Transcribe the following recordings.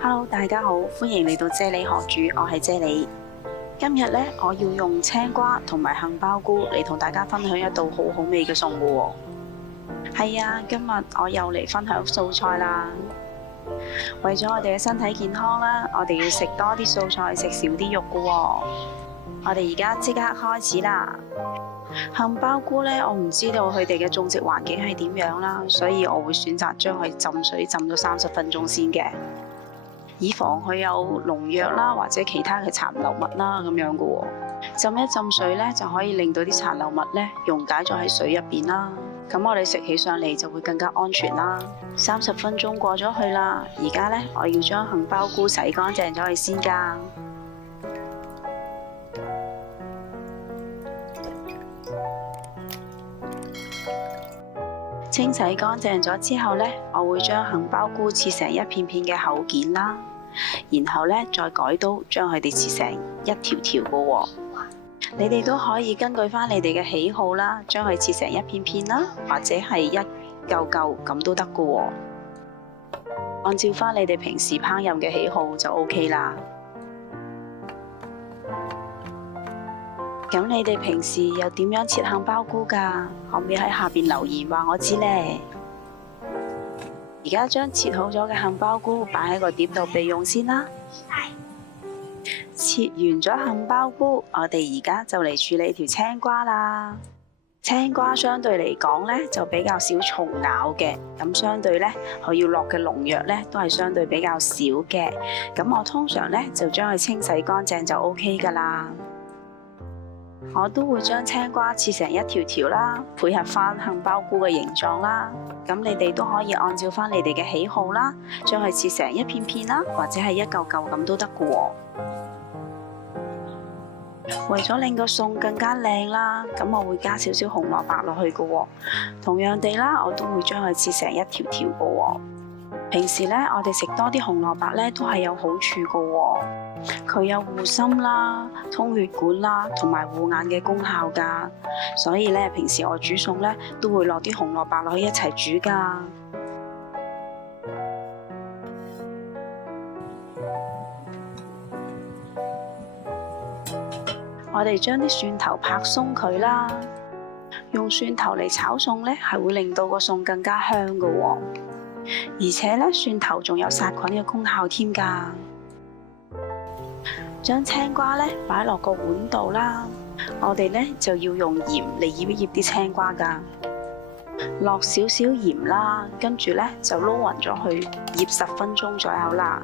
Hello，大家好，歡迎嚟到啫喱學煮，我係啫喱。今日呢，我要用青瓜同埋杏鮑菇嚟同大家分享一道好好味嘅餸喎。係啊，今日我又嚟分享素菜啦。為咗我哋嘅身體健康啦，我哋要食多啲素菜，食少啲肉㗎喎。我哋而家即刻開始啦。杏鮑菇呢，我唔知道佢哋嘅種植環境係點樣啦，所以我會選擇將佢浸水浸咗30分鐘先嘅，以防佢有農藥啦或者其他嘅殘留物啦咁樣嘅喎。浸一浸水呢，就可以令到啲殘留物呢溶解咗喺水入邊啦。咁我哋食起上嚟就會更加安全啦。30分鐘過咗去啦，而家呢，我要將杏鮑菇洗乾淨咗佢先㗎。清洗乾淨咗之後呢，我會將杏鮑菇切成一片片嘅厚件啦，然後呢，再改刀將佢哋切成一條條嘅喎。你哋都可以根據返你哋嘅喜好啦，將佢切成一片片啦，或者係一嚿嚿咁都得嘅喎。按照返你哋平時烹飪嘅喜好就 OK 啦。咁你哋平時又點樣切杏鮑菇㗎？可唔可以喺下邊留言話我知呢？而家將切好咗嘅杏鮑菇擺喺個碟度備用先啦。切完咗杏鮑菇，我哋而家就嚟處理條青瓜啦。青瓜相對嚟講呢，就比較少蟲咬嘅，咁相對呢，佢要落嘅農藥呢，都係相對比較少嘅。咁我通常呢，就將佢清洗乾淨就 OK 㗎啦。我都會將青瓜切成一條條啦，配合返杏鮑菇嘅形狀啦。咁你哋都可以按照返你哋嘅喜好啦，將佢切成一片片啦，或者係一嚿嚿咁都得㗎喎。為咗令個餸更加靚啦，咁我會加少少紅蘿蔔落去㗎喎。同樣地啦，我都會將佢切成一條條㗎喎。平時咧，我哋食多啲紅蘿蔔咧，都係有好處㗎喎。佢有護心啦、通血管啦，同埋護眼嘅功效㗎。所以咧，平時我煮餸咧，都會落啲紅蘿蔔落去一齊煮㗎。我哋將啲蒜頭拍鬆佢啦，用蒜頭嚟炒餸咧，係會令到個餸更加香㗎喎。而且咧，蒜頭仲有殺菌嘅功效添㗎。將青瓜咧擺落個碗度啦，我哋咧就要用鹽嚟醃一醃啲青瓜㗎。落少少鹽啦，跟住咧就撈勻咗佢，醃10分鐘左右啦。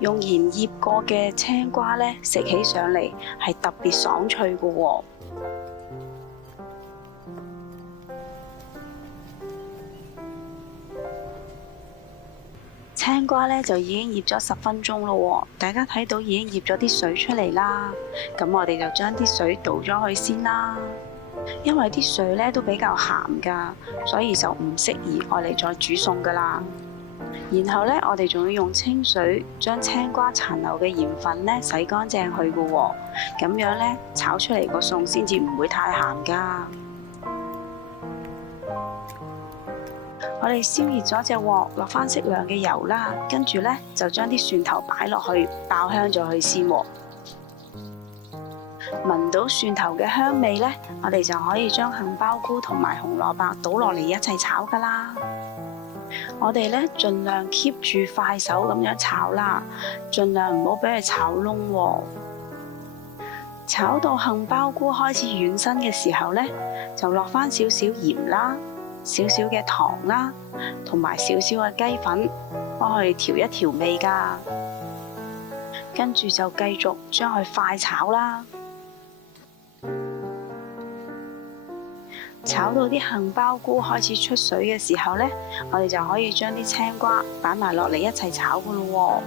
用鹽醃過嘅青瓜咧，食起上嚟係特別爽脆㗎喎。青瓜咧就已經醃咗10分鐘咯喎，大家睇到已經醃咗啲水出嚟啦。咁我哋就將啲水倒咗去先啦。因為啲水咧都比較鹹㗎，所以就唔適宜愛嚟再煮餸㗎啦。然後咧，我哋仲要用清水將青瓜殘留嘅鹽分咧洗乾淨去㗎喎。咁樣咧炒出嚟個餸先至唔會太鹹㗎。我哋燒熱咗隻鑊，落返適量嘅油啦，跟住咧就將啲蒜頭擺落去，爆香咗佢先喎。聞到蒜頭嘅香味咧，我哋就可以將杏鮑菇同埋紅蘿蔔倒落嚟一齊炒㗎啦。我哋咧盡量 keep 住快手咁樣炒啦，盡量唔好俾佢炒燶喎。炒到杏鮑菇開始軟身嘅時候咧，就落返少少鹽啦。少少嘅糖啦，同埋少少嘅雞粉，幫佢調一調味㗎。跟住就繼續將佢快炒啦。炒到啲杏鮑菇開始出水嘅時候呢，我哋就可以將啲青瓜擺埋落嚟一齊炒㗎咯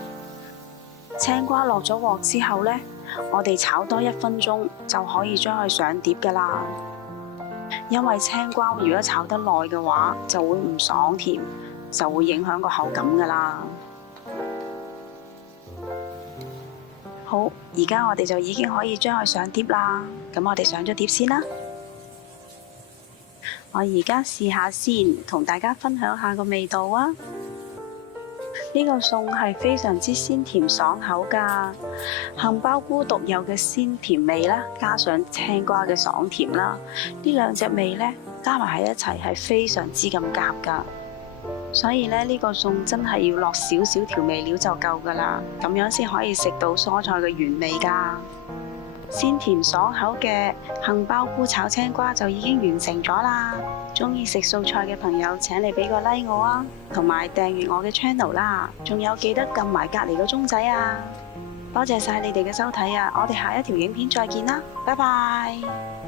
喎。青瓜落咗鑊之後呢，我哋炒多1分鐘就可以將佢上碟㗎啦。因為青瓜如果炒得耐嘅話，就會唔爽甜，就會影響個口感㗎啦。好，而家我哋就已經可以將佢上碟啦。咁我哋上咗碟先啦。我而家試下先，同大家分享下個味道啊！呢個餸係非常之鮮甜爽口㗎，杏鮑菇獨有嘅鮮甜味啦，加上青瓜嘅爽甜啦，呢兩隻味咧加埋喺一齊係非常之咁夾㗎。所以咧，呢個餸真係要落少少調味料就夠㗎啦，咁樣先可以食到蔬菜嘅原味㗎。鮮甜爽口嘅杏鮑菇炒青瓜就已經完成咗啦。鍾意食素菜嘅朋友請你俾個 like 我啊，同埋訂閱我嘅 channel 啦，仲有記得撳埋隔離個鐘仔啊。多謝晒你哋嘅收睇啊，我哋下一條影片再見啦，拜拜。